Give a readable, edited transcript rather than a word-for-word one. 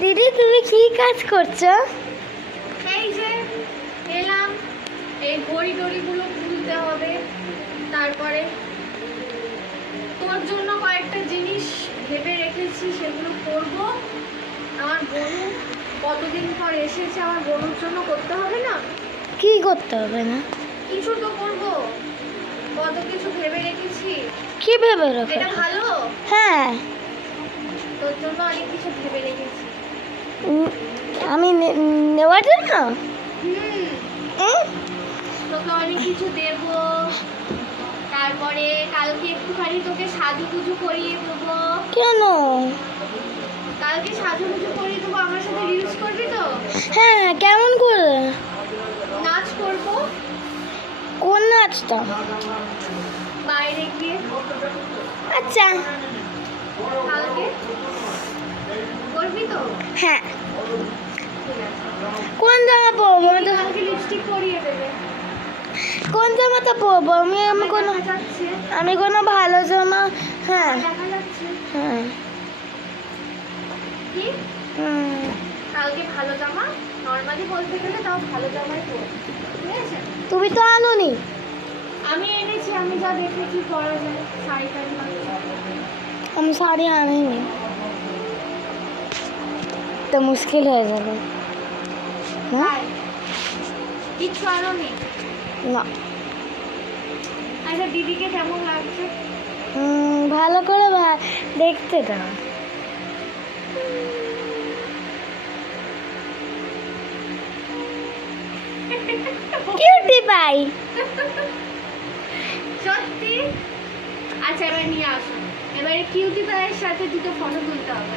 দিদি তুমি কি কাজ করছো? এই যে এলাম, এই ঘড়ি টড়িগুলো তুলতে হবে, তারপরে তোর জন্য কয়েকটা জিনিস ভেবে রেখেছি, সেগুলো করব। আমার বোনু কতদিন পর এসেছে, আমার বোনুর জন্য করতে হবে না? কি করতে হবে না? কিছু তো করব, কত কিছু ভেবে রেখেছি। কি ভেবে রাখো? এটা ভালো, হ্যাঁ, তোর জন্য অনেক কিছু ভেবে রেখেছি। আমি নেওয়ার জন্য। তোকে অনেক কিছু দেব, তারপরে কালকে একটুখানি তোকে সাজুগুজু করিয়ে দেবো। কেন? কালকে সাজুগুজু করিয়ে দেবো, আমার সাথে রিলস করবি তো? হ্যাঁ, কেমন করে? নাচ করবো কোন নাচটা? বাইরে গিয়ে। আচ্ছা, কালকে করবি তো? হ্যাঁ। ঠিক আছে। কোন জামা পরবো? আমি তো কালকে লিপস্টিক করিয়ে দেবে। কোন জামাটা পরবো? দেখা যাচ্ছে, আমি কোনো ভালো জামা। হ্যাঁ, দেখা যাচ্ছে। হ্যাঁ। কি? কালকে ভালো জামা, নর্মালি বলতে গেলে তাও ভালো জামাই পরবি, ঠিক আছে? তুমি তো আনোনি। আমি এনেছি, আমি যা দেখেছি পরা যায়, শাড়ি টাড়ি আমি শাড়ি আনিনি, তো মুশকিল হয়ে যাবে। না, কিচ্ছু আনোনি? না। আচ্ছা, দিদিকে কেমন লাগছে? ভালো করে দেখতে দাও। Cutie pie. সত্যি? আচ্ছা, এবার নিয়ে আসো, এবারে কিউটি পায়ের সাথে দুটো ফটো তুলতে হবে।